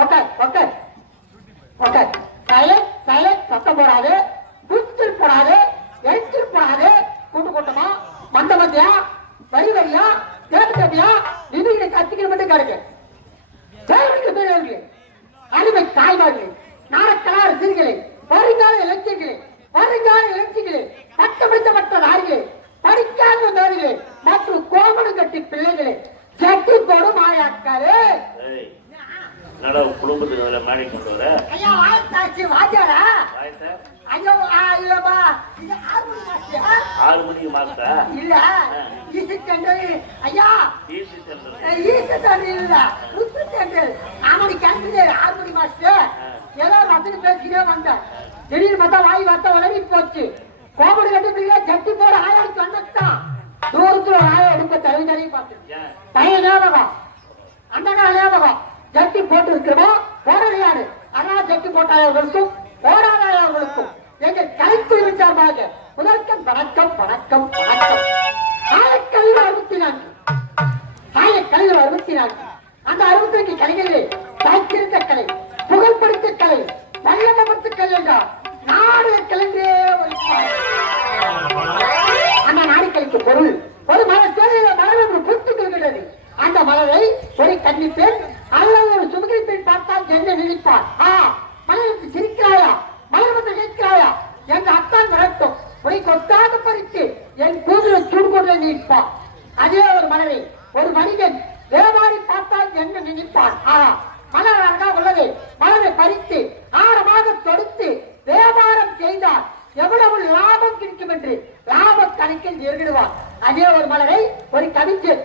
Okay okay okay silent silent சத்தம் போடாது புத்தல் போடாது எரிச்சல் போடாது கூட்டு கூட்டமா மந்த மந்தியா வரி வரியா தேவை தேவையா நிதிகளை கத்திக்கிற மட்டும் கிடைக்கு தேவைக்கு அடிமை தாய்மார்களே நாடக்கலாறு சிறுகளே வருங்கால இலட்சியங்களே வருங்கால இலட்சியங்களே பட்டமளித்தப்பட்டதாரிகளே படிக்காத மேரிகளே மற்றும் கோமடு கட்டி பிள்ளைகளே சட்டி போடும் ஆயாக்காரே குடும்பத்துக்கு மாடி கொண்டு வர ஐயா வாய்த்தாச்சு வாஜாரா ஐயோ ஐயோப்பா இது 6 மணிக்கு மாஸ்டரா இல்ல ஈசி சென்டர் ஐயா ஈசி சென்டர் இல்ல புத்து சென்டர் நாமடி கேன்சல் 6 மணி மாஸ்டர் ஏதோ வந்து பேசிட்டே வந்தேன் திடீர்னு பார்த்தா வாய் வார்த்தை உடனே போச்சு கோமடி கட்டுப்பீங்க ஜட்டி போட ஆயான்னு சொன்னதான் தூரத்துல ஒரு ஆயா எடுக்க தழுவி பார்த்து பையன் ஞாபகம் அந்த கால ஞாபகம் ஜட்டி போட்டு இருக்கிறோம் போடலையாரு ஆனால் ஜட்டி போட்டாயவர்களுக்கும் போடாதவர்களுக்கும் எங்கள் கலைக்குழு சார்பாக முதற்கம் வணக்கம் வணக்கம் வணக்கம் சாயக்கல்வி 64 சாயக்கல்வி 64 அந்த 65 கலைகளிலே சாய்த்திருந்த கலை புகழ்படுத்த கலை வல்லமத்து கலை என்றார் நாடக கலைஞரே அந்த நாடுகளுக்கு பொருள் ஒரு மலர் தேவையில மலர் ஒரு புத்துக்கள் கிடையாது அந்த மலரை ஒரு கன்னி பெண் அல்லது ஒரு சுமகரி பெண் பார்த்தால் என்ன நினைப்பார் மலருக்கு சிரிக்கிறாயா மலர் வந்து நிற்கிறாயா எங்க அத்தான் விரட்டும் ஒரு கொத்தாக பறித்து என் கூதலை சூடு கொண்டு நிற்பார் அதே ஒரு மலரை ஒரு மனிதன் வியாபாரி பார்த்தால் என்ன நினைப்பார் மலராக உள்ளது மலரை பறித்து ஆழமாக தொடுத்து வியாபாரம் செய்தால் எவ்வளவு லாபம் கிடைக்கும் என்று லாப கணக்கில் எழுதிடுவார் அதே ஒரு மலரை ஒரு கவிஞர்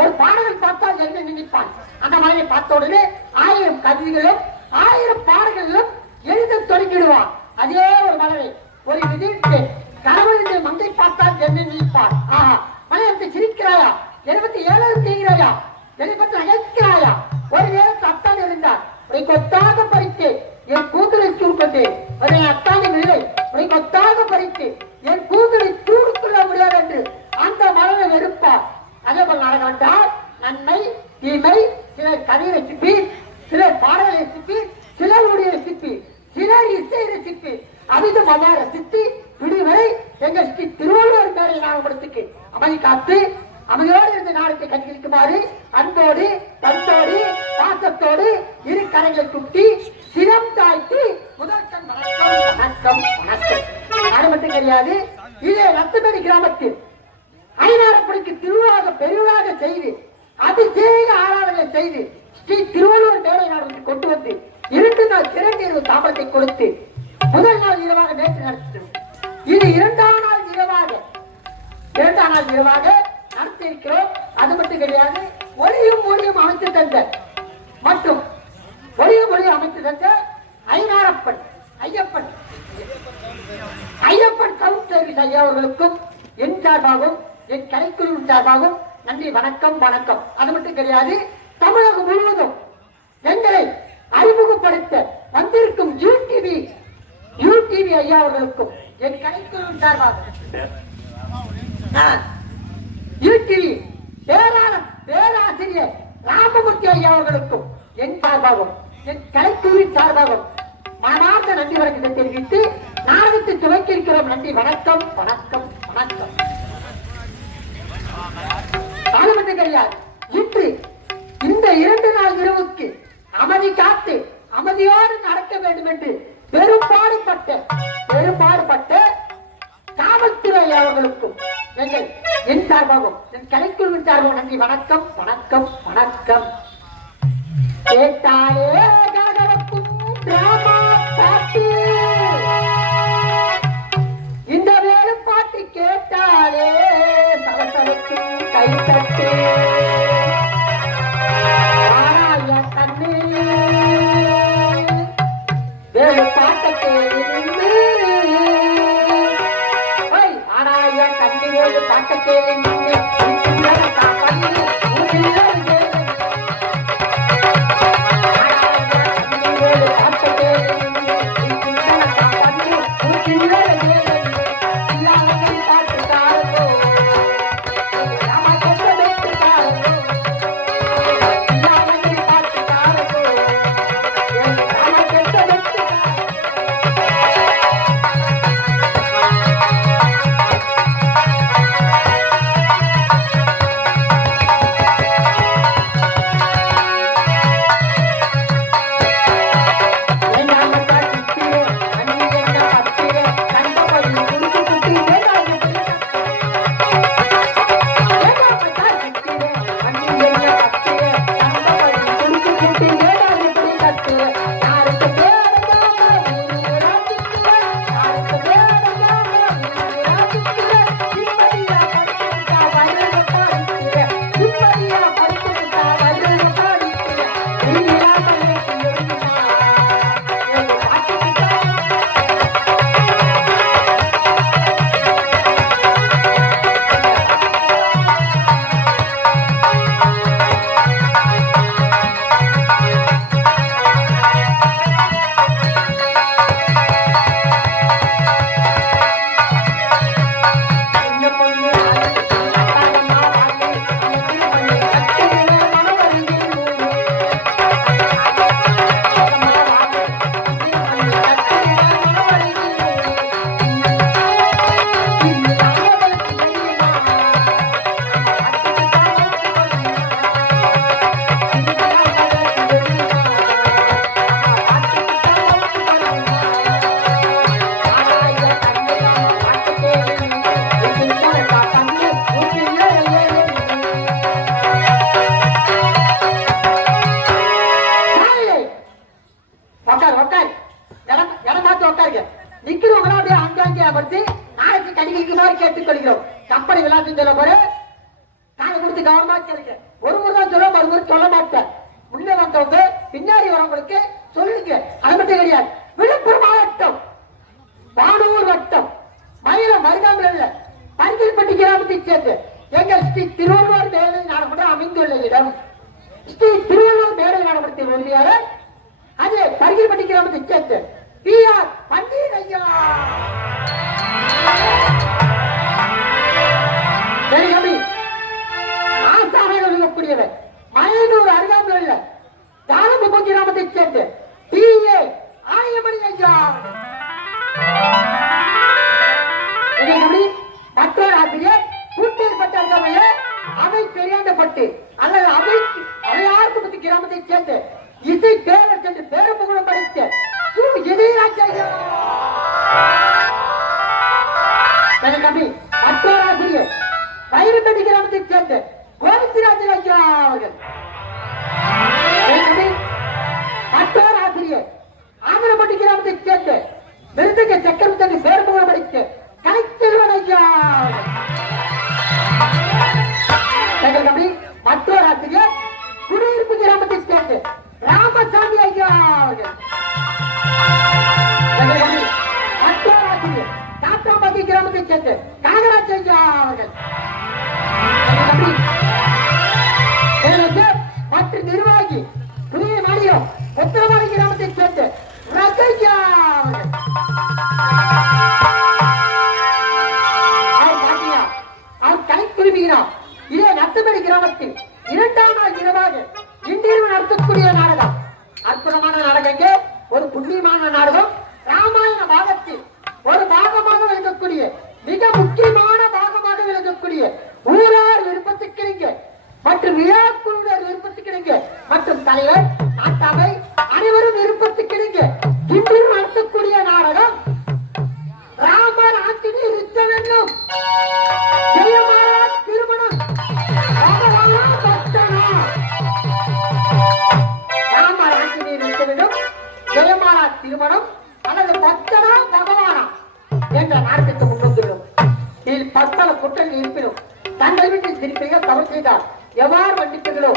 ஒரு பாடல் பார்த்தால் என்ன நினைப்பான் அந்த மலரை பார்த்த உடனே 1000 கவிதைகளும் 1000 பாடல்களிலும் எழுத தொடங்கிடுவான் அதே ஒரு மலரை ஒரு விதிட்டு கடவுளின் மங்கை பார்த்தால் என்ன நினைப்பான் மலையத்தை சிரிக்கிறாயா 77 செய்கிறாயா எழுபத்தி நகைக்கிறாயா ஒரு நேரம் அத்தான் இருந்தார் ஒரு கொத்தாக பறித்து என் கூந்தலை சூழ்கொண்டு ஒரு அத்தானும் இல்லை ஒரு கொத்தாக பறித்து என் கூந்தலை சூடுக்கொள்ள முடியாது என்று அந்த மலரை வெறுப்பார் அதே போல் நாடகம் என்றால் நன்மை தீமை சிலர் கதையை சிப்பி சிலர் பாடலை ரசிப்பி சிலருடைய ரசிப்பி சிலர் இசை ரசிப்பி அமித மதா ரசித்து விடுவரை எங்கள் ஸ்ரீ திருவள்ளுவர் மேலே ஞாபகப்படுத்திக்கு அமைதி காத்து அமைதியோடு இருந்த நாடகத்தை கண்டிக்குமாறு அன்போடு பண்போடு பாசத்தோடு இரு கரங்களை குட்டி சிரம் தாய்த்து முதற்கண் வணக்கம் வணக்கம் வணக்கம் அது மட்டும் கிடையாது இதே ரத்தமேரி கிராமத்தில் ஐநாரப்படிக்கு திருவிழாக பெருவிழாக செய்து அதிசேக ஆராதனை செய்து ஸ்ரீ திருவள்ளுவர் மேலை நாடு கொண்டு வந்து 2 நாள் சிறநீர்வு தாபத்தை கொடுத்து முதல் நாள் இரவாக நேற்று நடத்தினோம். இது 2ஆம் நாள் இரவாக நடத்தியிருக்கிறோம். அது மட்டும் கிடையாது ஒளியும் மொழியும் அமைத்து தந்த மற்றும் ஒளியும் மொழியும் அமைத்து தந்த ஐநாரப்பன் ஐயப்பன் சவுண்ட் சர்வீஸ் ஐயா அவர்களுக்கும் என் சார்பாகவும் என் கலைக்குழு சார்பாகவும் நன்றி வணக்கம் வணக்கம். அது மட்டும் கிடையாது தமிழகம் முழுவதும் எங்களை அறிமுகப்படுத்த வந்திருக்கும் யூடிவி ஐயா அவர்களுக்கும் என் கலைக்குழு சார்பாக யூடிவி பேராசிரியர் ராமமூர்த்தி ஐயா அவர்களுக்கும் என் சார்பாகவும் என் கலைக்குழு சார்பாகவும் மனமார்ந்த நன்றி வணக்கத்தை தெரிவித்து நாடகத்தை துவக்கி இருக்கிறோம். நன்றி வணக்கம் வணக்கம் வணக்கம். அது மட்டும் கிடையாது இன்று இந்த 2 நாள் இரவுக்கு அமைதி காத்து அமைதியோடு நடக்க வேண்டும் என்று பெரும்பாடுபட்ட காவல்துறை அவர்களுக்கும் என் சார்பாகவும் என் கலைக்குழுவின் சார்பாகவும் நன்றி வணக்கம் வணக்கம் வணக்கம். கேட்டாலே கலகலக்கும் டிராமா பாட்டு இந்த வேலும் பாட்டு கேட்டாலே சலசலக்கும் கைத்தட்டு ஆராய கண்ணு வேலு பாட்டத்தை ஆராய கண்ணு வேலு பாட்டத்தை பூட்டி அமர்த்தி நாளைக்கு கடிக்குமாறு கேட்டுக்கொள்கிறோம். கம்பெனி விளாட்டு சொல்ல போற காலை கொடுத்து கவனமா கேளுங்க. ஒரு முறை தான் சொல்ல, மறுமுறை சொல்ல மாட்டேன். முன்னே வந்தவங்க பின்னாடி வரவங்களுக்கு சொல்லுங்க. அது மட்டும் கிடையாது. விழுப்புரம் மாவட்டம் வானூர் வட்டம் மயிலம் மருகாமல பரிசல்பட்டி கிராமத்தை சேர்ந்து எங்கள் ஸ்ரீ திருவள்ளுவர் மேடை நாடகம் அமைந்துள்ள இடம். ஸ்ரீ திருவள்ளுவர் மேடை நாடகத்தில் உறுதியாக அது பரிசல்பட்டி கிராமத்தை சேர்ந்து PR பன்னீர் ஐயா. சரி கம்மி ஆசாமையில் எழுதக்கூடியவர் மயனூர் அருகாமையில் தாளமுக கிராமத்தை சேர்ந்து PA ஆயமணி ஐயா. மற்றொரு ஆசிரியர் கூட்டேற்பட்ட அவை பெரியாண்டப்பட்டு அல்லது அவையார்புத்தி கிராமத்தை சேர்ந்து இசை பேரர் சென்று பேரப்புகழும் படித்த மற்றொரு ஆசிரியர் பயிர்பட்டி கிராமத்தை சேர்ந்து கோவிந்தராஜன் ஐயா அவர்கள். மற்றொரு ஆசிரியர் ஆமரப்பட்டி கிராமத்தை சேர்ந்து விருதுக்கு சக்கரம் தண்ணி பேரப்புகழும் படித்த கலைச்செல்வன் ஐயா. மற்றொரு ஆசிரியர் குடியிருப்பு கிராமத்தை சேர்ந்து ராமசாமி ஐயா அவர்கள். மற்றொரு ஆசிரியர் தாத்தாம்பட்டி கிராமத்தை சேர்ந்து காகராஜ் ஐயா அவர்கள். மற்ற நிர்வாகி புதிய மாநிலம் உத்தரவாடி கிராமத்தை சேர்ந்து ரகையா அவர்கள். அவர் கலைக்குருவிகிறார். இதே நத்துமணி கிராமத்தில் 2ஆம் நாள் இரவாக இன்றிரவு நடத்தக்கூடிய நாடகம் அற்புதமான நாடகங்க. ஒரு புண்ணியமான நாடகம். ராமாயண பாகத்தில் ஒரு பாகமாக விளங்கக்கூடிய மிக முக்கியமான பாகமாக விளங்கக்கூடிய ஊரார் விருப்பத்துக்கிறீங்க மற்றும் விழாக்குழுவினர் விருப்பத்துக்கிறீங்க மற்றும் தலைவர் நாட்டாமை அனைவரும் விருப்பத்துக்கிறீங்க இன்றிரவு நடத்தக்கூடிய நாடகம் ராமர் ஆற்றினி இருக்க வேண்டும். ஜெயமாலா திருமணம் ராமர் ஆற்றினி இருக்க வேண்டும். ஜெயமாலா திருமணம் அல்லது பக்தனா பகவானா என்ற நாடகத்தை முன்வந்துள்ளோம். இதில் பற்பல குற்றங்கள் இருப்பினும் தங்கள் வீட்டில் திருப்பிகள் தவறு செய்தார் எவ்வாறு மன்னிப்பீர்களோ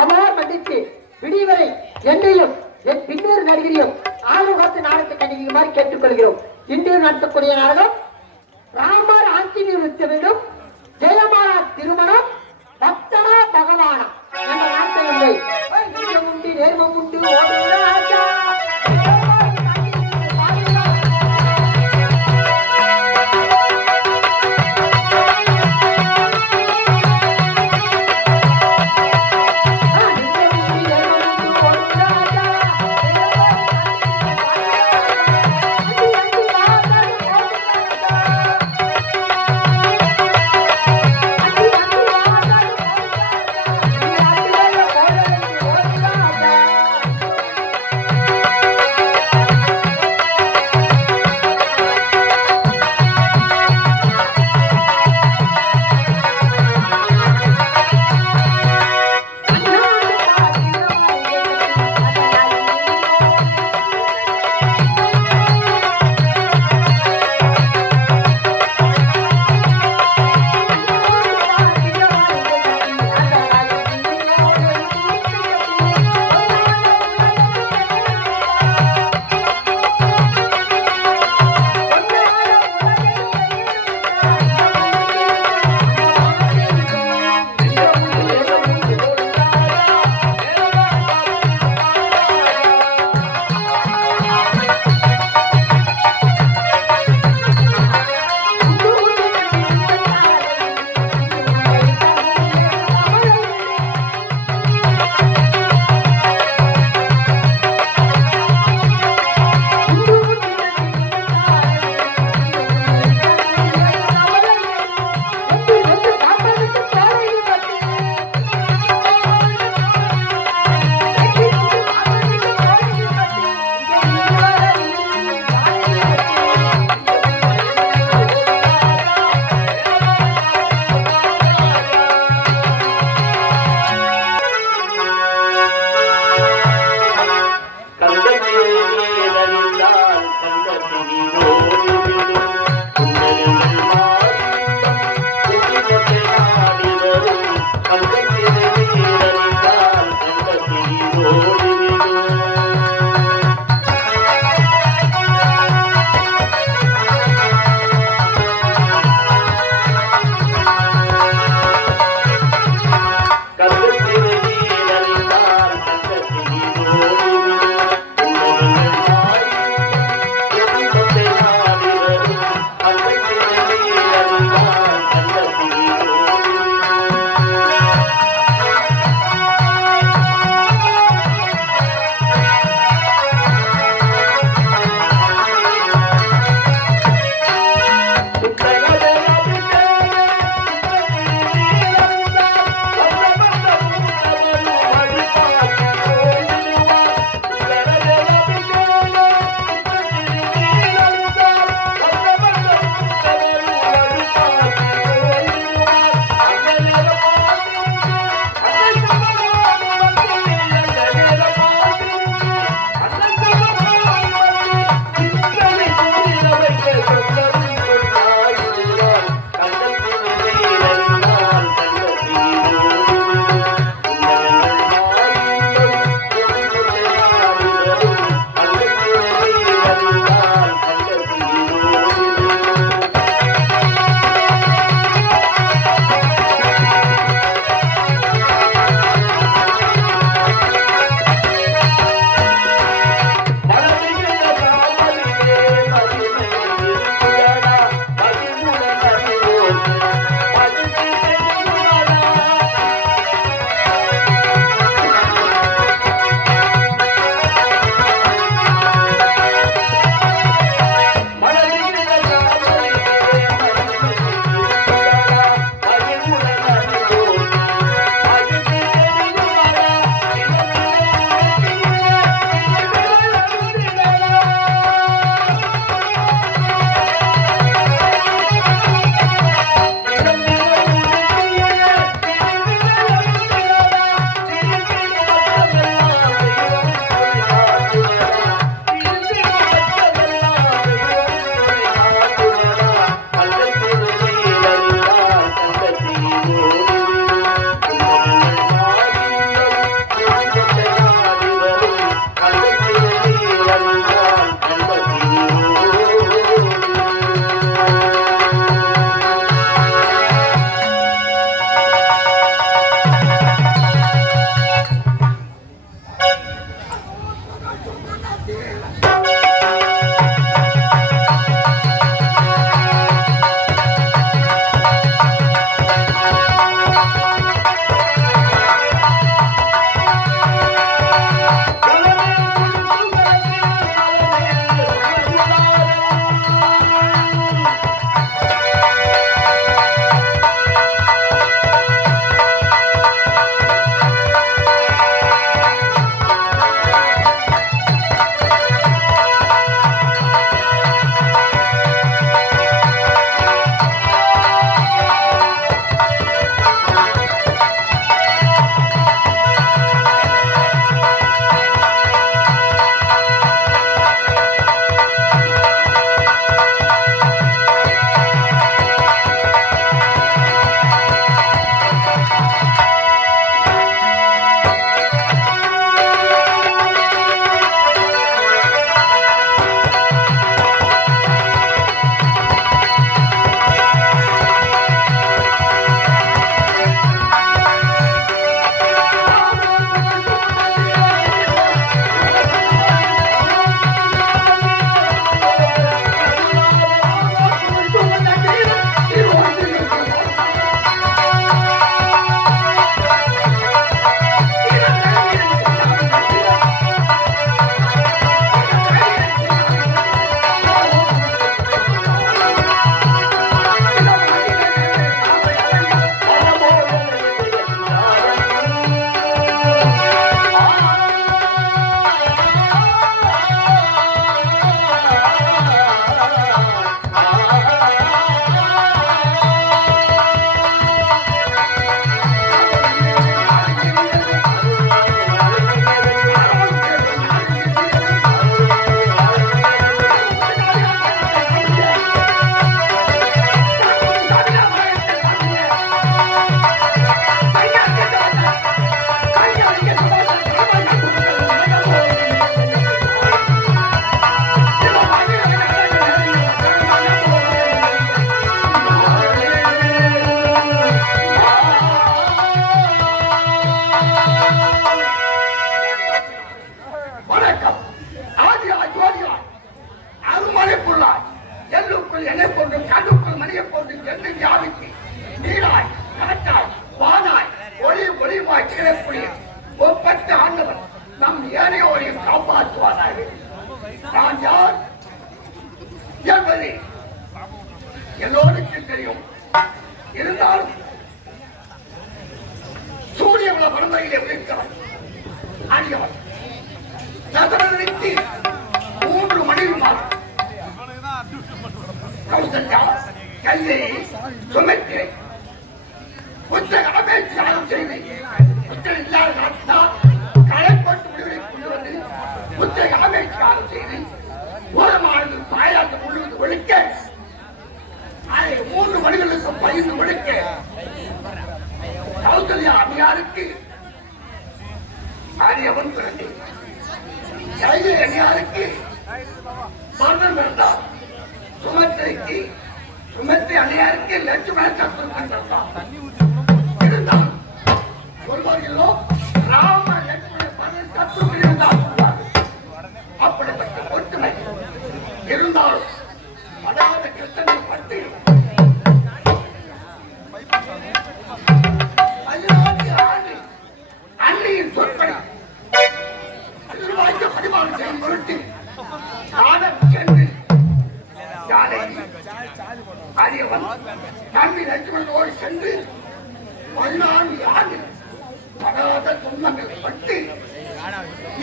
அவ்வாறு மன்னித்து விடிவரை என்னையும் என் பின்னேறு நடிகரையும் ஆளுகாத்து நாடகத்தை கண்டிக்குமாறு கேட்டுக்கொள்கிறோம். இன்று நடத்தக்கூடிய நாடகம் ராமர் ஆட்சியை நிறுத்த வேண்டும். ஜெயமாலா திருமணம் பக்தனா பகவானா என்ற நாட்டவில்லை. உண்டு நேர்மம் உண்டு ஓடுகிறாச்சா.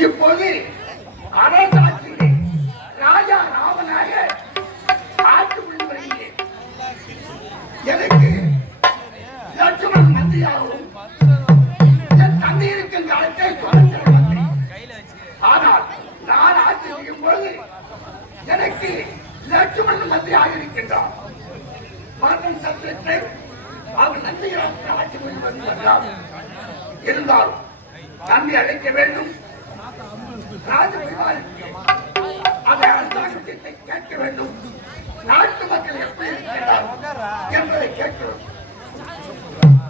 இப்போது அரசாட்சியிலே ராஜா ராமனாக ஆட்சி புரிந்து வருகிறேன். எனக்கு லட்சுமணன் மந்திரியாகவும் என் தந்தை இருக்கும் காலத்தை சுதந்திர மந்திரி. ஆனால் நான் ஆட்சி செய்யும் பொழுது எனக்கு லட்சுமணன் மந்திரியாக இருக்கின்றார். மகன் சத்திரத்தை அவர் நந்திகராக ஆட்சி புரிந்து வருகிறார். இருந்தாலும் தம்பி அழைக்க வேண்டும். ராஜபரிவாருக்கு அதை அரசாங்கத்தை கேட்க வேண்டும். நாட்டு மக்கள் எப்படி இருக்கிறார் என்பதை கேட்க வேண்டும்.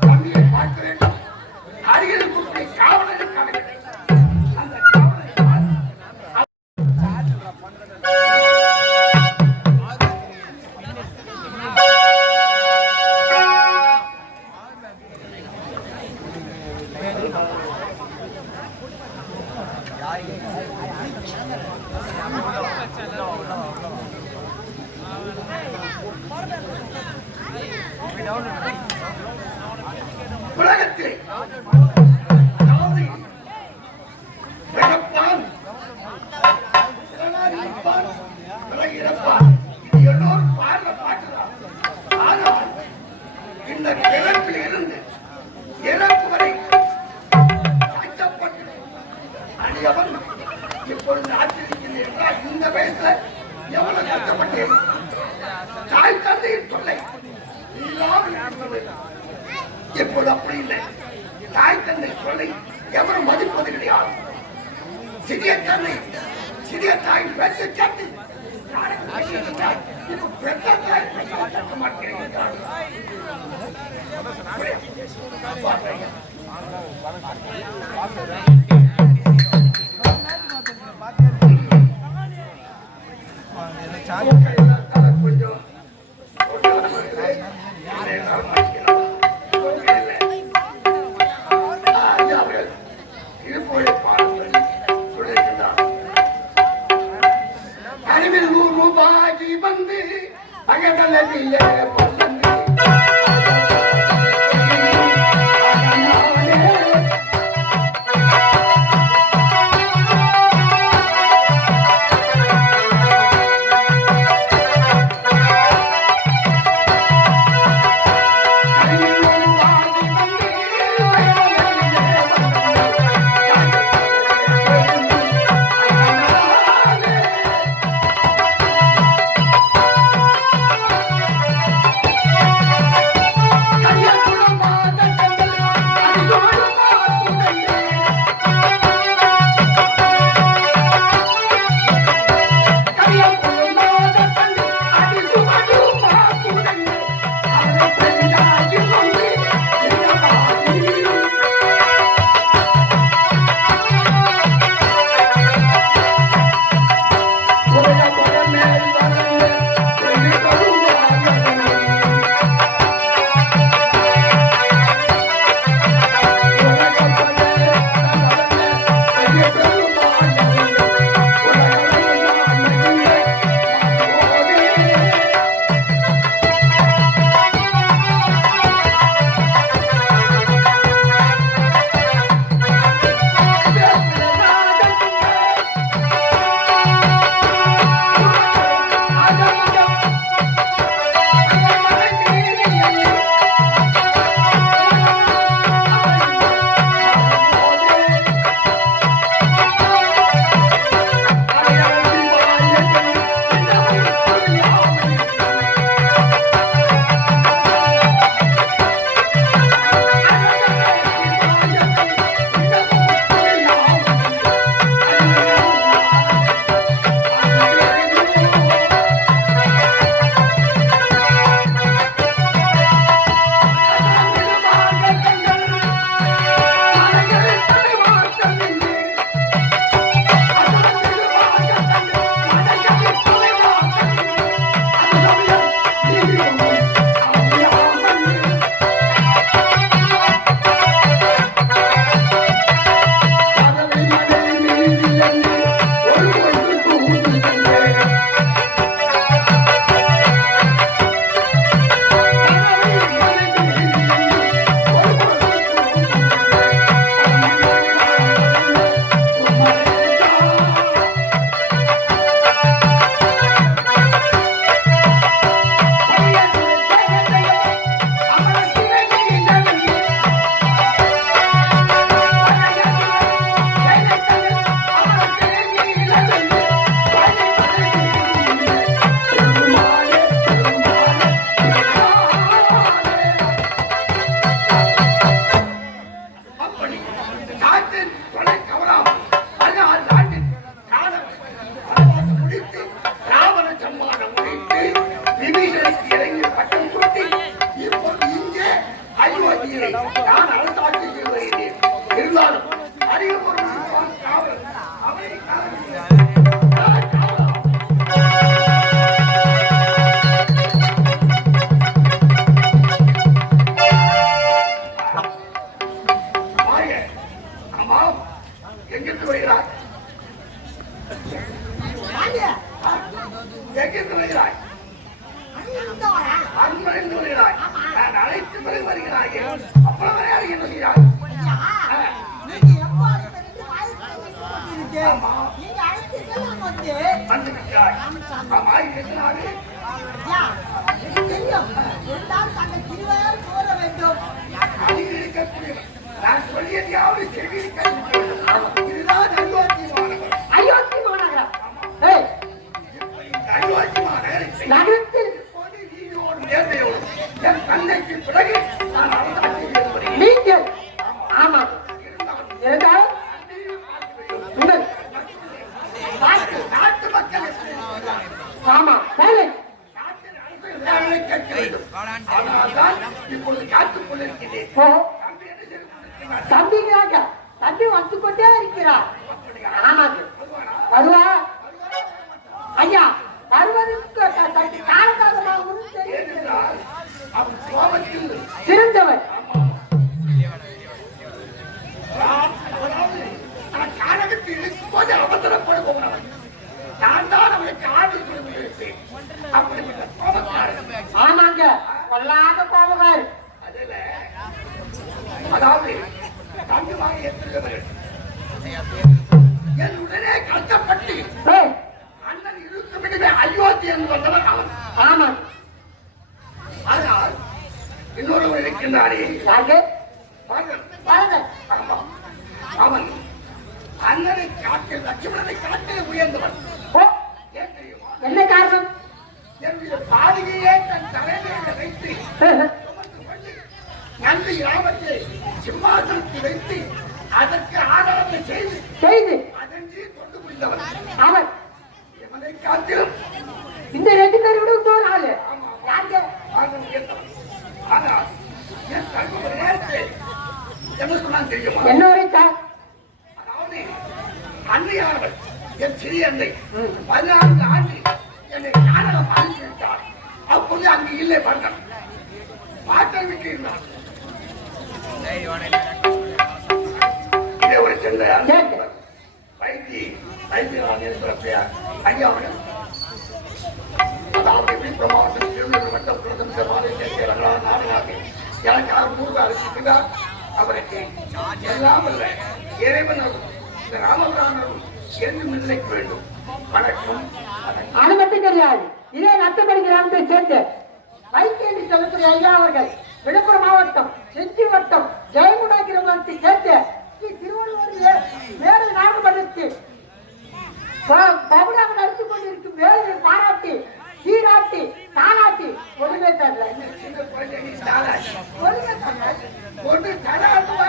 தம்பியை பார்க்க வேண்டும். அருகில் கூப்பிட்டு காவலரை காணவில்லை. அந்த காவலரை உலகத்திலே அதாவது பிறப்பான், சிலனார் இருப்பான், பிறகு இறப்பான். இது எல்லோரும் பாடுற பாட்டுதான். ஆனால் இந்த பிறப்பில் இருந்து இறப்பு வரை கஷ்டப்பட்டு அடியவன் இப்பொழுது ஆச்சரிக்கிறேன் என்றால் இந்த வயசுல எவ்வளவு கஷ்டப்பட்டேன். தாய் தந்தையின் தொல்லை இல்லாமல் இருந்தது. இப்போது அப்படி இல்லை. தாய் தந்தை சொல்லை எவரும் மதிப்பது கிடையாது. சிறிய தந்தை சிறிய தாயின் பேச்சை கேட்டு இப்ப பெற்ற தாய் பேச்சை கேட்க மாட்டேங்கிறார். கொஞ்சம் அறிவில் 100 ரூபாய் வந்து அகடலிலே வாங்க. எங்கிருந்து வருகிறாய்? அங்கிருந்து வரேன். அரண்மனையிலிருந்து வருகிறாய். ஆமா. நான் அழைத்து பிறகு வருகிறாய். அப்புறம் வரையாறு என்ன செய்கிறாய்? ஐயா, நீங்க எப்போ அழைத்தது வாய்ப்பு கொண்டிருக்கு. ஆமா. நீங்க அழைத்தீர்கள் நான் வந்து. வந்து விட்டாய். ஆமா, இருக்கிறாரு. ஐயா, எனக்கு தெரியும். இருந்தாலும் தாங்கள் திருவையாறு கோர வேண்டும். அருகில் இருக்கக்கூடியவர். நான் சொல்லியதையாவது செவியில் கேட்க வேண்டும். இதுதான் அயோத்தியமானவர். அயோத்தி மாநகரம். ஏய், இப்படி இந்த அயோத்தியமானவரை நகரத்தில் இப்போது நீதியோடு நேர்மையோடு என் தந்தைக்கு பிறகு நான் அரசாட்சி வருகிறேன். நீங்கள் ஆமா இருந்தால் உங்கள் நாட்டு நாட்டு மக்கள் எப்படி இருக்கிறார்கள்? ஆமா வேலை நாட்டின் அரசு வேலை கேட்க வேண்டும். ஆனால்தான் இப்பொழுது காத்துக் கொண்டிருக்கிறேன். ஓ தம்பி என்ன செய்து கொண்டிருக்கிறார்? தம்பிங்கிறாங்க தம்பி வந்து கொண்டே இருக்கிறார். ஆமாங்க வருவா ஐயா வருவதற்கு சற்று காலதாமதமாகவும் தெரியும். ஏனென்றால் அவன் கோபத்தில் சிறந்தவர் அதாவது நான் கானகத்தில் இருக்கும்போது அவசரப்படுபவன். நான் தான் அவனுக்கு ஆதரவு கொடுத்திருப்பேன். அப்படிப்பட்ட கோபக்காரன். ஆமாங்க கொல்லாத போவார். அதுல அதாவது தங்குவாக ஏற்றுகிறவர்கள் என் உடனே கஷ்டப்பட்டு அண்ணன் இருக்குமிடமே அயோத்தி என்று வந்தவன் அவன். ஆமாங்க ஆனால் இன்னொருவர் இருக்கின்றாரே யாரு பாருங்கள். பாருங்க ஆமா. அவன் அண்ணனை காட்டில் லட்சுமணனை காட்டில் உயர்ந்தவன். ஓ ஏன் தெரியுமா? என்ன காரணம்? என்னுடைய பாதிகையே தன் தலைமையில வைத்து சுமந்து கொண்டு நன்றி கிராமத்தை சிம்மாசனத்தில் வைத்து அதற்கு ஆதரவு செய்து செய்து அதன்றி கொண்டு புரிந்தவன். அவர் இவனை காட்டிலும் இந்த ரெண்டு பேரோட ஒரு ஆளு யாருங்க ஆதரவு உயர்ந்தவன். ஆனால் என் தங்க ஒரு நேரத்தில் என்ன சொன்னான் தெரியுமா? என்ன உரைத்தார்? அதாவது அன்னையானவள் என் சிறிய அன்னை 14 ஆண்டு என்னை நாடகம் அனுப்பிவிட்டார். அப்போது அங்கு இல்லை பண்ணம் மாற்ற விட்டு இருந்தார். இதே ஒரு சென்னை வைத்தியர் ஐயா அவர்கள் அதாவது விழுப்புரம் மாவட்டம் திருவள்ளூர் வட்டம் பிரதமர் நாடுகாக எனக்காக மூர்வ அளித்திருக்கிறார். அவருக்கு எல்லாம் அல்ல இறைவன் இந்த ராமபிராமரும் என்று நிர்ணயிக்க வேண்டும். வணக்கம். அது மட்டும் கிடையாது. இதே நத்தப்படி கிராமத்தை சேர்ந்த வைத்திய என்று சொல்லக்கூடிய ஐயா அவர்கள் விழுப்புரம் மாவட்டம் செஞ்சி வட்டம் ஜெயமுடா கிராமத்தை சேர்ந்த ஸ்ரீ திருவள்ளுவர் வேறு நாடுபடுத்தி பவுனாக நடத்தி கொண்டிருக்கும் வேலையை பாராட்டி சீராட்டி தாராட்டி ஒருமே தரல சின்ன குழந்தை தாராட்டி ஒருமே தரல ஒன்று தராட்டுவா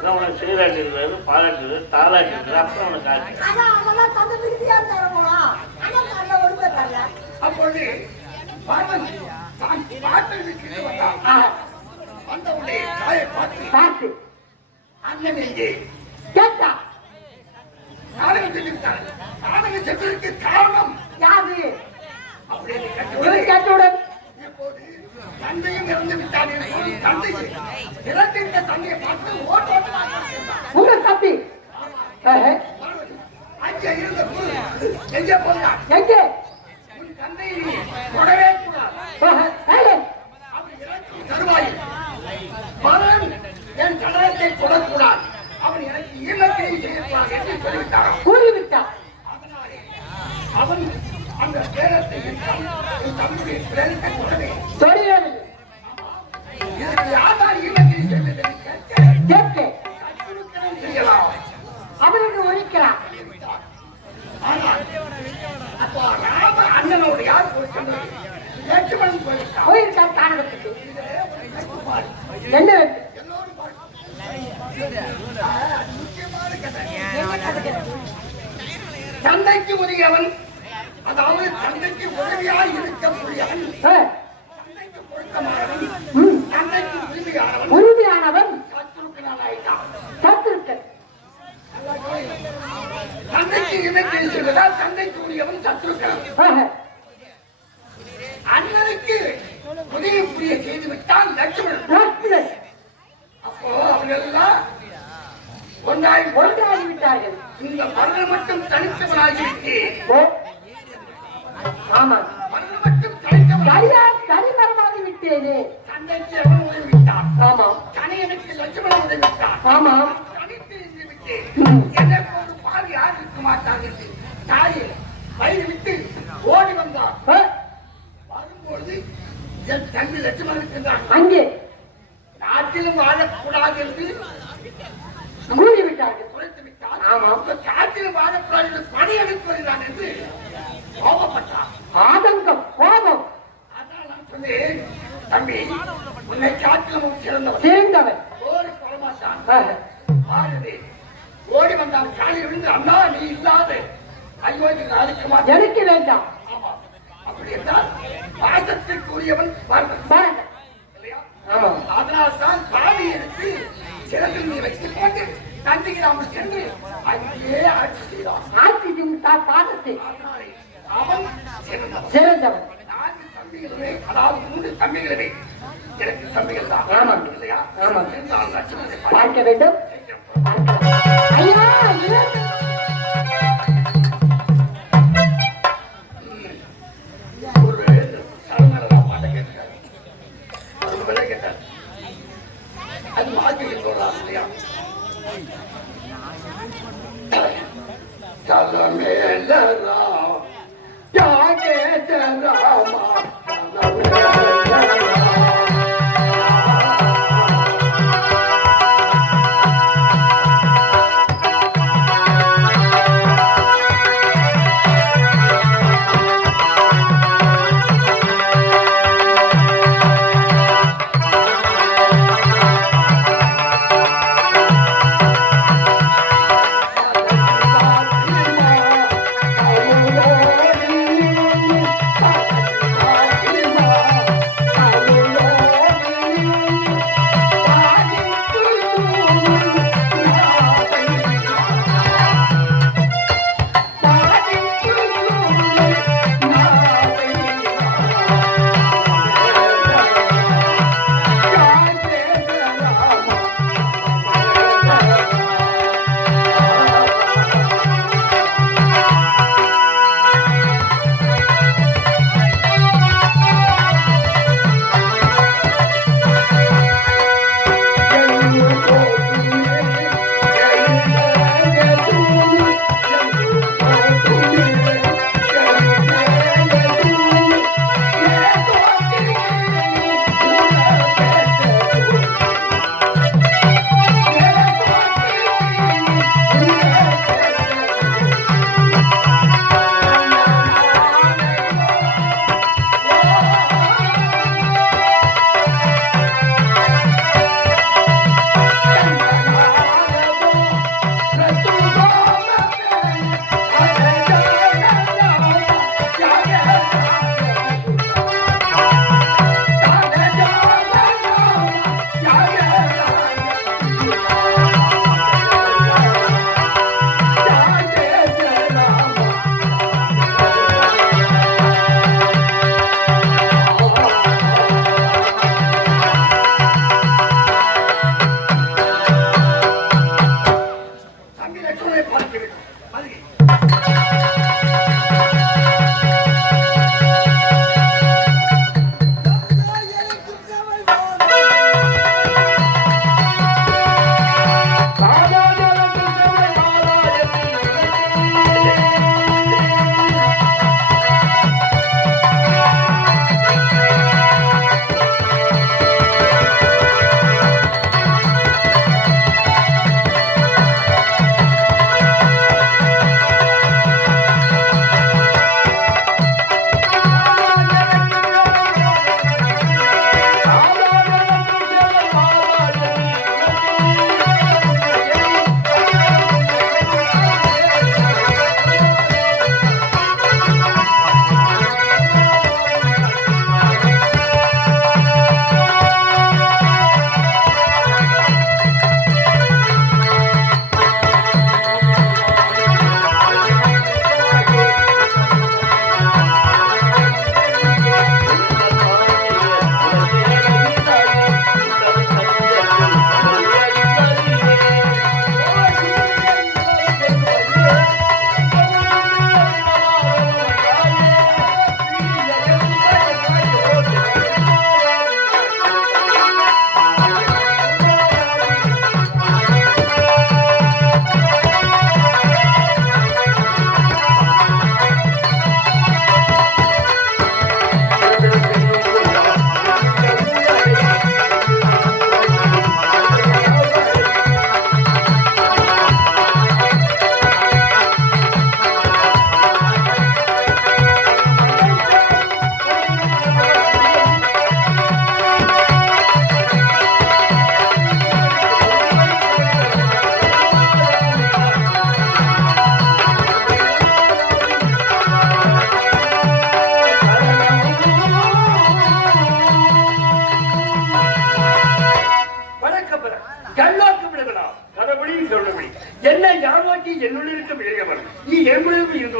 அதான் உனக்கு சீராட்டி இருக்கிறது, பாராட்டு தாளாட்டி இருக்கிறது, அப்புறம் உனக்கு ஆச்சு. அதான் அதெல்லாம் தந்த விருதியா தரணும். ஆனா தரல ஒருமே தரல. அப்பொழுது பரவன் தான் பாட்டை விட்டு வந்தான். வந்தவுடனே தாயை பார்த்து அண்ணன் எங்கே கேட்டா நாடகம் செஞ்சுவிட்டார். நாடகம் சென்றதற்கு காரணம் யாரு அப்படின்னு இவன் கேட்டவுடன் இப்போது தந்தையும் இறந்து விட்டார் என்று சொல்லி தந்தை இறந்துவிட்ட தந்தையை பார்த்து ஓட்டோட்டமாக பார்த்திருந்தார். உங்க தம்பி அங்கே இருந்த குரு எங்கே போனார்? எங்கே உன் தந்தையை தொடவே கூடாது. அவர் இறக்கும் தருவாயில் மகன் என் சடலத்தை தொடக்கூடாது. அவன் எனக்கு ஈமக்கிரை செய்யக்கூடாது என்று சொல்லிவிட்டாராம். கூறிவிட்டார். அதனாலே அவன் அந்த பேரத்தை என் தம்முடைய பிரேரத்தை தொடவே தொழில் இதற்கு யாரால் ஈமக்கிரை செய்வது என்று கேட்க கேட்டு சத்துருக்கனம் செய்யலாம். அவனுக்கு ஒழிக்கிறான். ஆனால் அப்போ ராம அண்ணனோடு யார் போய் சொன்னது? லட்சுமணன் போயிருக்கான். போயிருக்கார் காரணத்துக்கு இதிலே ஒரு கட்டுப்பாடு. என்ன எல்லோரும் முக்கியமான கதை. தந்தைக்கு உரியவன், அதாவது தந்தைக்கு உதவியாய் இருக்கக்கூடியவன், தந்தைக்கு பொருத்தமானவன், தந்தைக்கு உரிமையானவன், உறுதியானவன் சத்துருக்கனான் ஆயிட்டான். சத்துருக்கள் தந்தைக்கு இணைக்கை செய்வதால் தந்தைக்கு உரியவன் சத்துருக்கன். அண்ணனுக்கு உதவி புரிய செய்து விட்டால் லட்சுமணன். லட்சுமணன் அப்போ அவர்களெல்லாம் ஒன்றாகி விட்டார்கள். இந்த மரணம் மட்டும் தனித்தவனாகிவிட்டு ஓ, ஆமா, மரணம் மட்டும் தனித்தவன் சரியா சரிமரமாகி விட்டேனே. தந்தைக்கு அவன் உதவிவிட்டான், ஆமா தனையனுக்கு லட்சுமணன் உதவிவிட்டான். ஆமா, தனித்து இருந்து விட்டு என்னை போன்று பாவி யார் இருக்க மாட்டான் என்று தாயை வயிறு விட்டு ஓடி வந்தான். வரும்பொழுது என் தம்பி லட்சுமணன் இருக்கின்றான். அங்கே நாட்டிலும் வாழக்கூடாது என்று கூறி விட்டார்கள். குறைத்து விட்டான். ஆமா. காட்டிலும் வாழக்கூடாது என்று பணி எடுத்து வருகிறான் என்று கோபப்பட்டான். ஆதங்கம், கோபம், அதான் நான் சொன்னேன், தம்பி உன்னை காட்டிலும் சிறந்தவன், சேர்ந்தவன். ஓடி வரமாட்டான். ஆஹ், ஆகவே ஓடி வந்தான். காலில் விழுந்து, அண்ணா நீ இல்லாத அயோத்தி நாளுக்கு மாட்டேன். எனக்கு வேண்டாம். ஆமா, அப்படி என்றால் பாசத்திற்குரியவன் வாழ்வன் பாருங்க. இல்லையா? ஆமா, அதனால் தான் பாடி எடுத்து சிறப்பில் நீ வைத்துக் கொண்டு தந்திராமல் சென்று அங்கேயே ஆட்சி செய்தான். ஆட்சி பாதத்தை அதனாலே அவன் சிறந்தவன். சிறந்தவன். 4 தம்பிகளுமே, அதாவது 3 தம்பிகளுமே எனக்கு தம்பிகள் தான். ஆமாம். இல்லையா? ஆமாம். இருந்தால் லட்சுமணனை பார்க்க வேண்டும். பார்க்கலாம். ஐயா, இளம் ஒரு சரணாலயம் பாட்டை கேட்டார். ஒரு விலை கேட்டார். அது மார்க்கெட்டில் போடலாம் இல்லையா? சலமேலரா யாகேதராமா சலமேலரா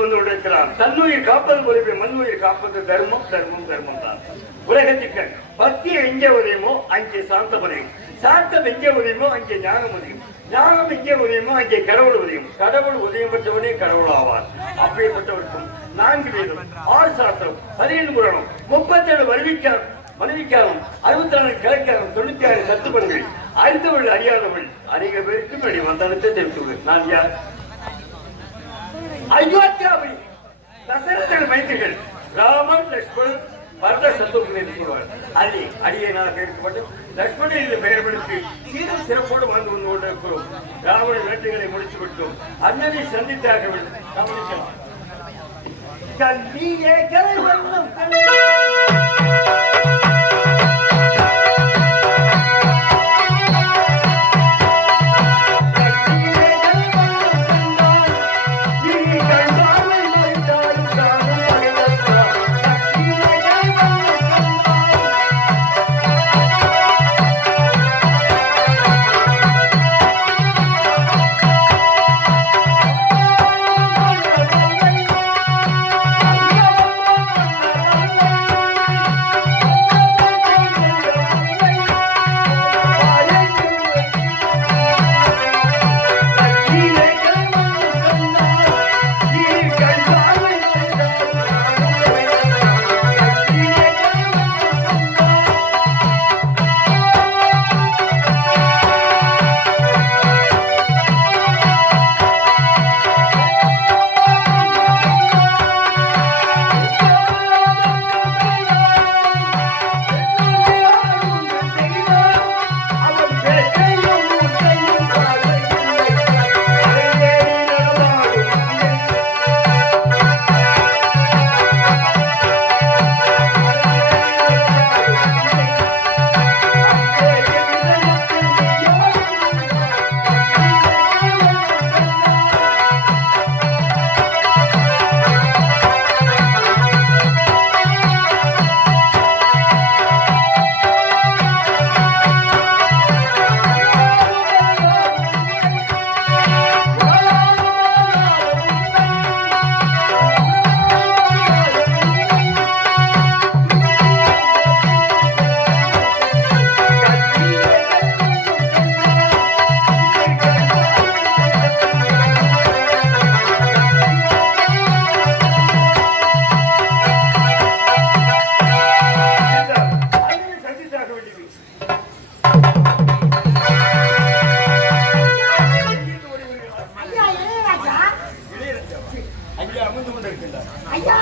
வந்து கொண்டிருக்கிறான். தன்னுயிர் காப்பது போலவே மண்ணுயிர் காப்பது தர்மம் தர்மம் தர்மம் தான். உலகத்திற்கு பக்தி எங்கே உதயமோ அங்கே சாந்தம் உதயம், சாந்தம் எங்கே உதயமோ அங்கே ஞானம் உதயம், ஞானம் எங்கே உதயமோ அங்கே கடவுள் உதயம், கடவுள் உதயம் பெற்றவனே கடவுள் ஆவார். அப்படிப்பட்டவருக்கும் 4 வேதம், 6 சாஸ்திரம், 17 புராணம், 37 மனைவிக்காரும், 64 கிழக்காரும், 96 தத்துவங்கள், அறிந்தவள் அறியாதவள் அநேக பேருக்கு என்னுடைய வந்தனத்தை தெரிவித்துள்ளது. நான் யார்? அயோத்தியாவை தசரதன் மைத்திரிகள் ராமன் லட்சுமணன் பரத சத்துருகன் என்று சொல்வார். அதிலே அடியனாக இருக்கப்பட்டு லட்சுமணன் என்று பெயர்படுத்தி சீரும் சிறப்போடு வாழ்ந்து வந்து கொண்டிருக்கிறோம். ராமன் வேட்டைகளை முடித்து விட்டோம். அண்ணனை சந்தித்தாக வேண்டும். கவனிக்கலாம். கல்வியே கலை வண்ணம் ஐயா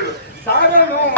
பிறகு சாகணும்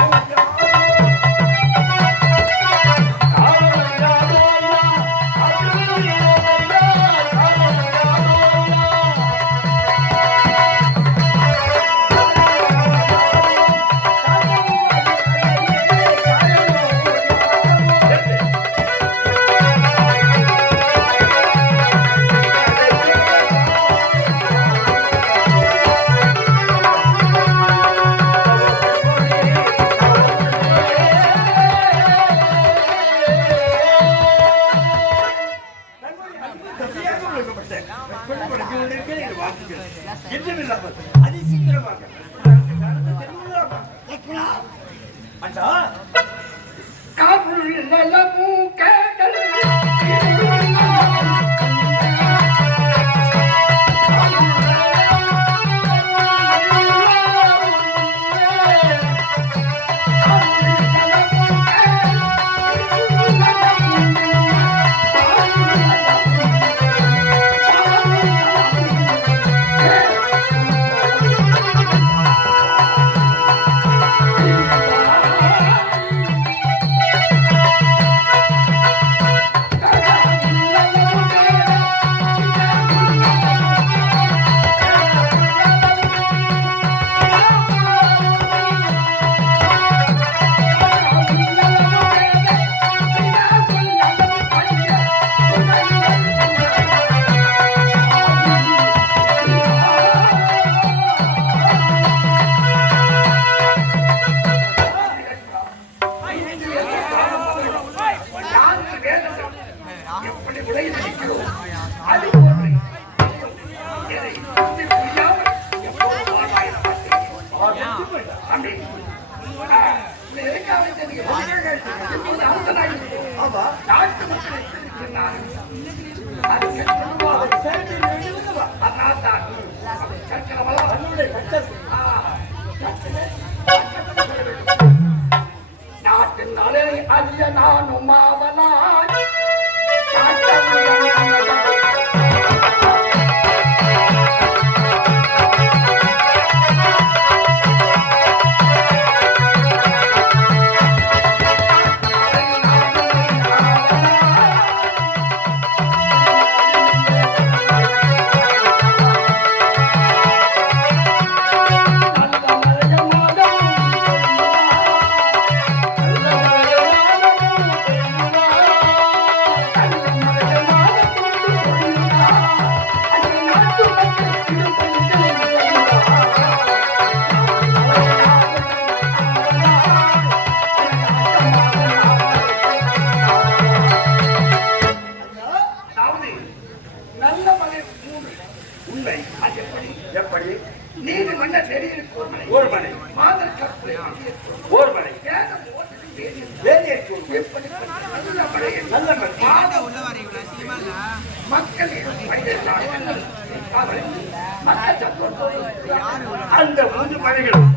அந்த மூன்று மலைகளும்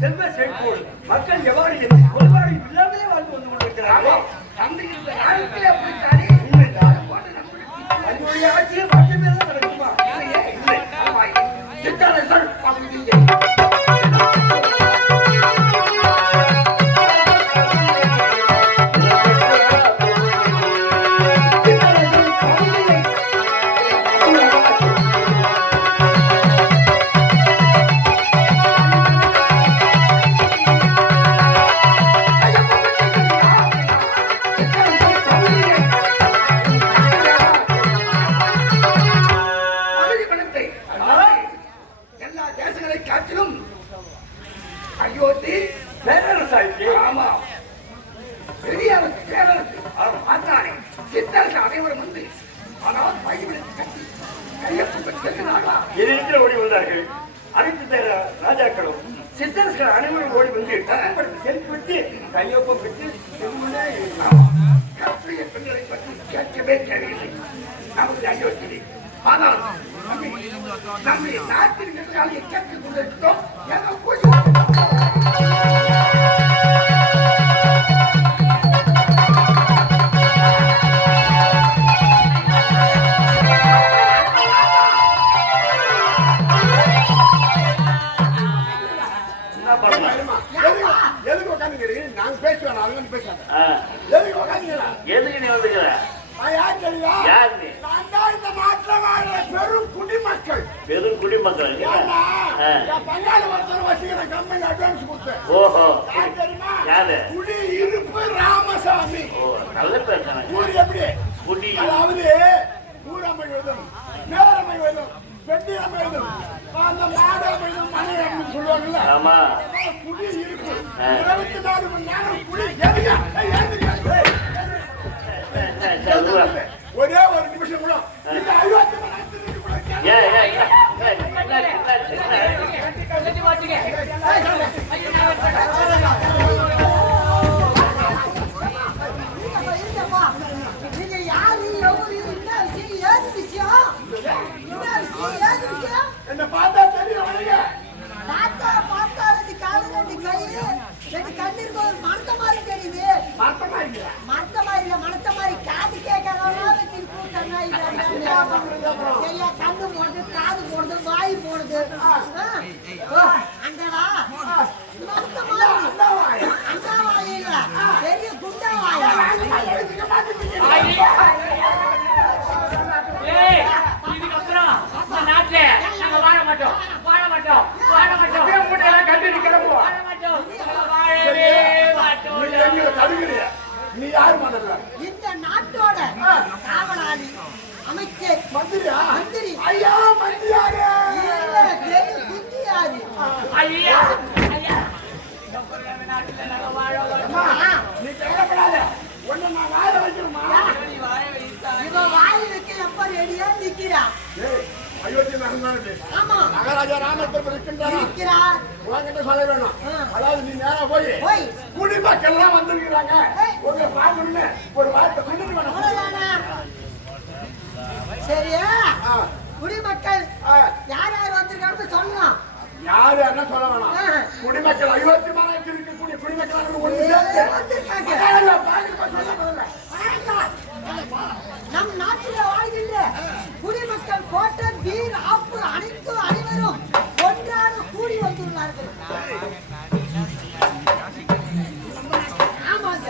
செல்வ செழிப்போடு மக்கள் எவ்வாறு ஒருவாறு இல்லாமலே வாழ்ந்து வந்து கொண்டிருக்கிறார்கள். தன்னுடைய ஆட்சியை மாற்றம் நடக்குமா? இல்லை. சித்தாரசர் அயோத்தி பேரரசாயிற்று. ஆமா பெரிய அரசு பேரரசு அதானே சித்தர்கள் அனைவரும் வந்து ஆனால் பைபிளுக்கு கட்டி கையொப்பம் பெற்றிருக்கிறார்களா? எதிர்த்து ஓடி வந்தார்கள். அனைத்து பேர ராஜாக்களும் சித்தர்கள் அனைவரும் ஓடி வந்து செல்ஃபி விட்டு கையொப்பம் பெற்று கத்திரிய பெண்களை பற்றி கேட்கவே தேவையில்லை நமது அயோத்தியை. ஆனால் நம்முடைய நாட்டின் எதிராளியை கேட்டுக் கொண்டிருக்கிறோம். எங்கள் பூஜை என்ன பண்ணலாம்? எதுக்கு உட்காந்துக்கிறீங்க? நாங்க பேசுவேன், அவங்க பேசுவாங்க. ஆ, எதுக்கு உட்காந்துக்கிறா? எதுக்கு நீ வந்துக்கிற? நான் யார் தெரியுமா? யார் நீ? நான் தான் இந்த நாட்டுல வாழ்ற பெரும் குடிமக்கள். பெரும் குடிமக்கள் நீ? ஏன்னா, ஆ. என் பங்காளி ஒருத்தர் வசிக்கிற கம்பெனி அட்வான்ஸ் கொடுத்தேன். ஓஹோ, யார் தெரியுமா? யாரு? குடி இருப்பு ராமசாமி. ஓ, நல்ல பேசுறாங்க. ஊர் எப்படி? குடி அதாவது ஊரமைவதும் நேரமைவதும் வெட்டியமைவதும் அந்த மாடமைவதும் மனை அப்படின்னு சொல்லுவாங்கல்ல. ஆமா. குடி இருக்கு 24 மணி நேரம் குடி. எதுங்க? ஒரே ஒரு நிமிஷம் கூட இந்த 50 மணி நேரத்துக்கு கூட ஏன் ஏன் ஏன்? நீங்க யாரு எவரு என்ன விஷயம் ஏது விஷயம் ஏது விஷயம் என்ன பார்த்தா தெரியும் அவனுங்க. பார்த்தா அது காலு கை ரெண்டு கண்ணீர் ஒரு மனத்த மாதிரி தெரியுது. பார்த்தமா இல்லையா? மனத்த மாதிரி இல்ல, மனத்த மாதிரி காது கேட்கறவங்க திருப்பூர் கண்ணாய் சரியா கண்ணு போடுது, காது போடுது, வாய் போடுது. அந்தடா மனத்த மாதிரி அந்த வாய் இல்ல, பெரிய குண்டா வாய். இதுக்கப்புறம் இந்த நாட்டுல நாங்க வாழ மாட்டோம். கட்டி நிக்கிறப்போ வாழவே மாட்டோம். நீ எங்களை தடுக்கிறியா? நீ யாரு முதல்ல? இந்த நாட்டோட காவலாளி அமைச்சர் மந்திரியா? மந்திரி ஐயா மந்திரியாரு. இல்ல, பெரிய குந்தியாரு. ஐயா ஐயா நாட்டுல நாங்க வாழ மாட்டோம். நீ கவலைப்படாத, உன்னை நான் வாழ வைக்கிறேமா? இவன் வாய் வைக்க எப்ப ரெடியா நிக்கிறா? ஏய், அயோத்தி நகரம் ஆமா, மகாராஜா ராமேஸ்வரம் இருக்கின்றாரா? நிக்கிறா. உன்கிட்ட சொல்ல வேணும். ஆ. அதாவது நீ நேரா போய் போய் குடிமக்கள் எல்லாம் வந்திருக்கிறாங்க, உங்களை பார்க்கணும்னு ஒரு வார்த்தை சொல்லிட்டு வேணும். அவ்வளவுதானா? சரியா? ஆ. குடிமக்கள் ஆ. யார் யார் வந்திருக்கான்னு சொல்லலாம். யாரு என்ன சொல்ல வேணாம். ஆ. குடிமக்கள் அயோத்தி மாநகரத்தில் இருக்கக்கூடிய குடிமக்கள் ஒன்று சேர்ந்து வந்திருக்காங்க. மகாராஜா பார்க்க சொல்ல முதல்ல. நம் நாட்டில் வாழ்கின்ற குடிமக்கள் கோட்டர் வீர் ஆப்பு அனைவரும் ஒன்றாக கூடி வந்துள்ளார்கள். ஆமாங்க,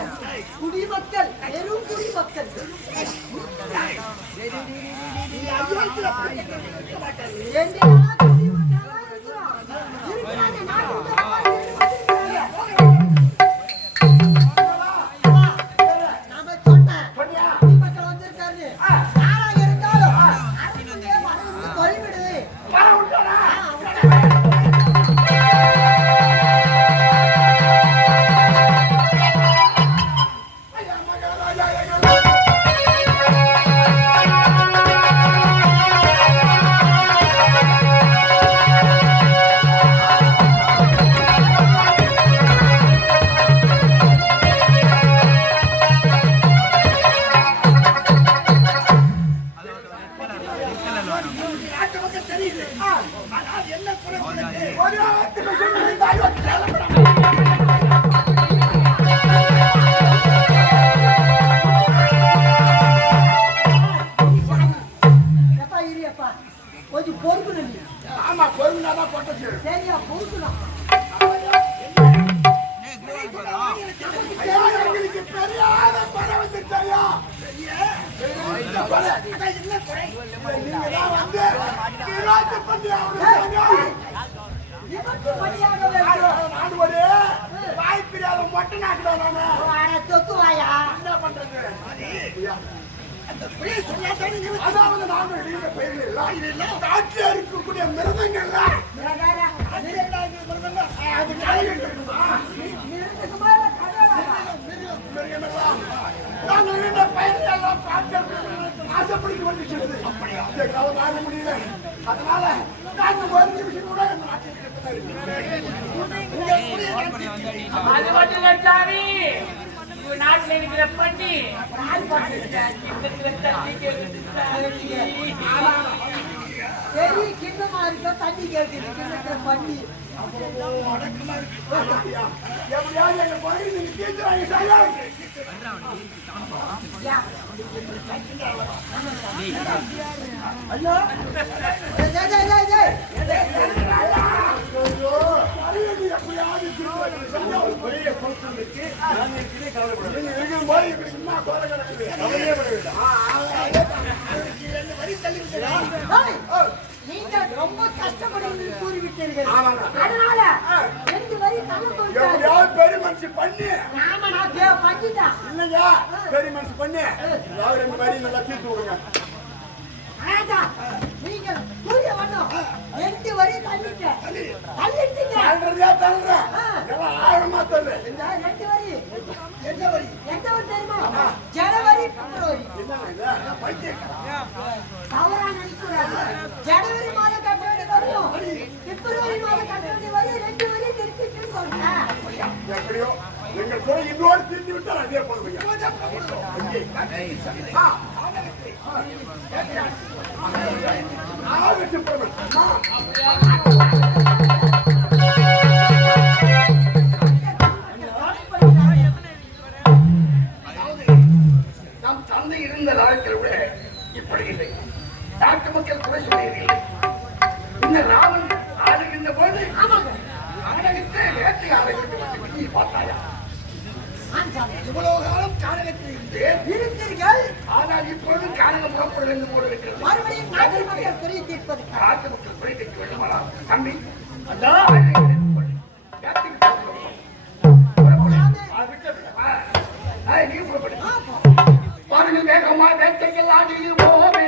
குடிமக்கள் பெரும் குடிமக்கள். என்றெல்லாம் குடிமக்களா இருக்கிறோம். இருக்கிறாங்க, நாட்டுல வந்திருக்கிறாங்க. நாம சொன்னேன் சொன்னியா? குடிமக்கள் வந்திருக்காரு. யாராக இருந்தாலும் அரண்மனையை வரவிட்டு போய்விடு. வர விட்டாரா? ஐயா மகாராஜா எங்கள் நாட்டு மக்கள் தெரியுது. ஆனால் என்ன குறை உனக்கு? ஒரு வார்த்தை சொல்லி இந்த அயோத்தி சேலப்படாம. எப்பா இரியப்பா, கொஞ்சம் பொறுக்கணும் நீ. ஆமா, பொறுமையாதான் கொட்ட செய்யும். சரியா பொறுக்கணும். ஐயா, எங்களுக்கு தெரியாத குறை வந்துட்டாயா? பெரிய குறை. அதான் என்ன குறை? நீங்க தான் வந்து விராட்டு பண்ணி ஆகணும். விபத்து பலியாக வேண்டும். நாடு ஒரு வாய் பிரியாத மொட்டை நாக்குதான் நானு. அட தொத்துவாயா. என்ன பண்றது? அந்த பொய்யை சொல்லாதானே நீ வந்து- அதாவது நாம எழுதிய பெயர்கள் எல்லாம் காட்டிலே இருக்கக்கூடிய மிருகங்கள்லாம் மிளகாயா, மிருகங்கள் அது நியாயம் இருக்குமா? நிறுத்துக்கு மேல கடலா. மிருகமெல்லாம் நாங்கள் எழுதிய பெயர்கள் எல்லாம் காட்டிலே நாசப்படுத்தி வந்துச்சு. அப்படியா? எங்களால் வாழ முடியல. அதனால நாங்கள் ஒரு நிமிஷம் கூட இந்த நாட்டில் இருக்கிறது. உங்கள் புரிய அது மட்டும் இல்ல சாமி, உங்க நாட்டுல இருக்கிற பண்ணி பெரிய கிண்ணமா இருக்க தண்ணி கேட்குது. கிண்ணத்துல பண்ணி அடக்கமா இருக்கு. எப்படியாவது எங்க பகுதியில் நீங்க தீர்த்துறாங்க சரியா இருக்கு. ஐயா டேய், டேய், டேய், டேய். ஐயோ, பழையது எப்படியாவது திரும்ப வெளியே கொடுத்துருக்கு நான் இருக்கிறே கவலைப்படுறேன். நீங்க இருக்கும் போது இப்படி சும்மா கோல கிடக்குது. கவலையே பட வேண்டாம். ரெண்டு வரி தள்ளி விட்டுறா. ஏய், நீங்கள் ரொம்ப கஷ்டப்படுவீங்க கூறிவிட்டீர்கள். ஆமாங்க. அதனால 2 வரி தள்ள கொடுத்தாரு. எப்படியாவது பெரிய மனுஷன் பண்ணி நாம நான் பண்ணிட்டேன். இல்லைங்க பெரிய மனுஷன் பண்ணி ஏதாவது 2 வரி நல்லா தீர்த்து விடுங்க. ராஜா, நீங்கள் கூறிய வண்ணம் 2 வரி தள்ளிட்டீங்க. தள்ளுறதா தள்ளுறேன். எல்லாம் ஆழமா தள்ளு. இந்த 2 வரி எந்த வரி? எந்த வரி தெரியுமா? ஜனவரி பிப்ரவரி. என்னங்க இது? பைத்தியக்காரன். தவறா நினைக்கூடாது. ஜனவரி மாதம் கட்ட வேண்டிய வரும், பிப்ரவரி மாதம் கட்ட வேண்டிய வரி 2 வரி நிறுத்திட்டு சொல்றேன். எப்படியோ எங்க துறை இன்னொரு திரும்பி விட்டால் அதே போடுவீங்க. ஆகட்டு பிரபு. நம் தந்தை இருந்த காலத்தில் விட இப்படி இல்லை. நாட்டு மக்கள் குறை சொல்லியிருக்கீர்கள். இந்த ராமன் ஆடுகின்ற போது நாடகத்தை வேட்டை ஆடகிட்டு பார்த்தாயா? இவ்வளவு காலம் கானகத்தில் இருந்தீர்கள். ஆனால் இப்பொழுது கானகம் புறப்பட வேண்டும் போல இருக்கிறது. மறுபடியும் நாட்டு மக்கள் குறை தீர்ப்பது. நாட்டு மக்கள் குறை தீர்க்க வேண்டுமானா தம்பி அண்ணா வேட்டைக்கு புறப்படு. நீ புறப்படு. பாருங்கள் வேகமா வேட்டைகள் ஆடிடுவோமே.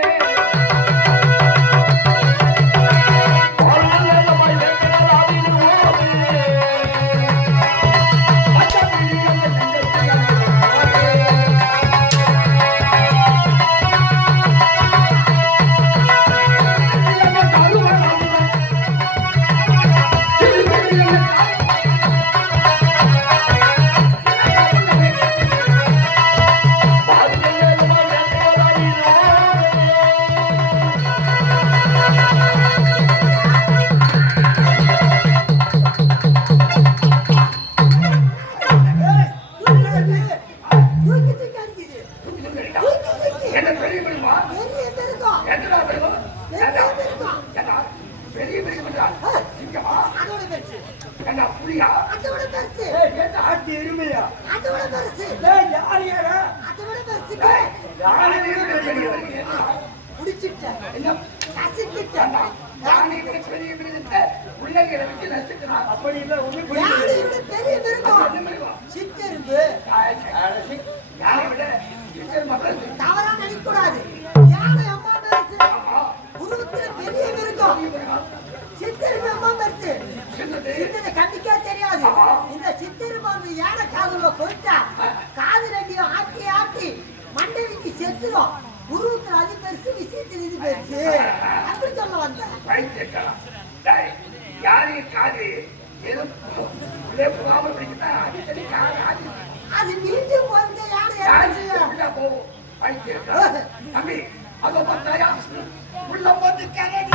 என்ன பெரிய பெருமா? என்னடா பெருமா? என்ன பெரிய பெருமா? சிங்கமா? என்ன புலியா? என்ன ஆட்டி எருமையா? யார் யாரா? யாரு பெரிய அப்படி இல்ல ஒண்ணு தவறா நினைக்கூடாது. யானை அம்மா பெருசு, உருவத்துல பெரிய மிருகம். சித்தருக்கு அம்மா பெருசு. சித்தனை கண்டிக்கா தெரியாது. இந்த சித்தருமா அந்த யானை காதுல போயிட்டா காது 2 ஆட்டி ஆட்டி மண்டவிக்கு செத்துரும். உருவத்துல அது பெருசு, விஷயத்தில் இது பெருசு. அப்படி சொல்ல வந்தேன். யாரையும் காது ஏதோ உள்ளே போகாமல் பிடிக்கிட்டா அடிக்கடி காது ஆடி அது மீண்டும் வந்து யானை போகும். தம்பி அதோ பார்த்தாயா உள்ள வந்து கரடி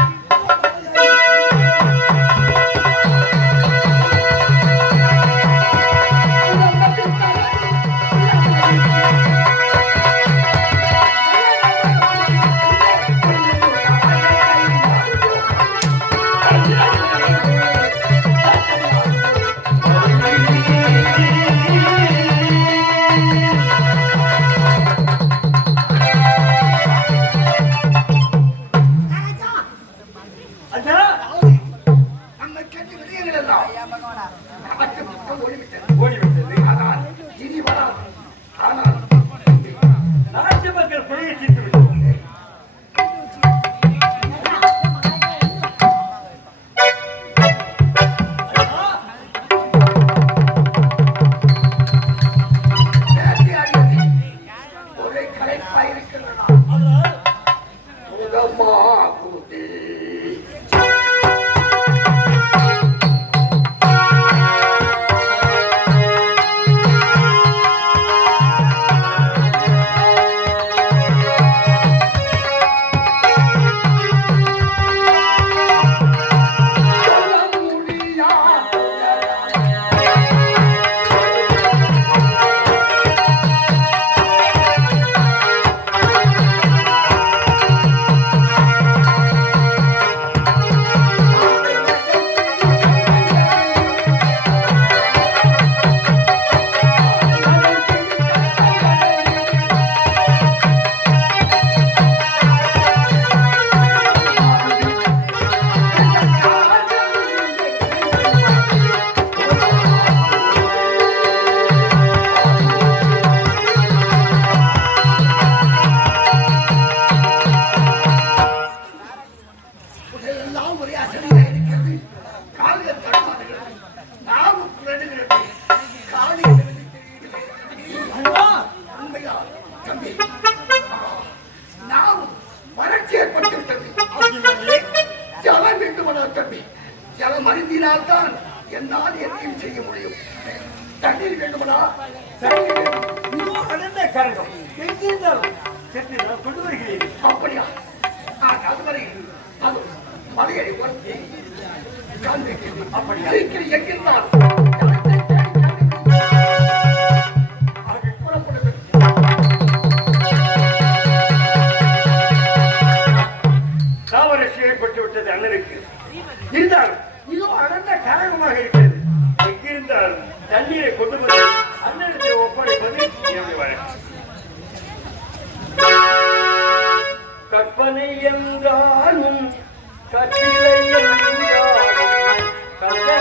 ஓடிவிட்டது. ஆனால் இனி வராது. ஆனால் நாட்டு மக்கள் குறையை தீர்த்து விட்டோம். ஒரே கலைப்பா இருக்கின்றன. முதமா கூட்டி தண்ணீர் வேண்டுமடா தண்ணீர் வேண்டும். இதோ அடர்ந்த கரகம் எங்கிருந்தாலும் சற்று நான் கொண்டு வருகிறேன். அப்படியா அது வரை அது மலையை ஒட்டி காண்பிக்கிறது. அப்படியா சீக்கிரம் எங்கிருந்தால் சாவரட்சி ஏற்பட்டு விட்டது அண்ணனுக்கு. இருந்தாலும் இதோ அடர்ந்த கரகமாக இருக்கிறது. எங்கிருந்தாலும் தண்ணீரை கொண்டு வந்து அண்ணனுக்கு ஒப்படைப்பது என்னுடைய வழக்கம். கற்பனை என்றாலும் கட்டிலை என்றாலும் கற்பனை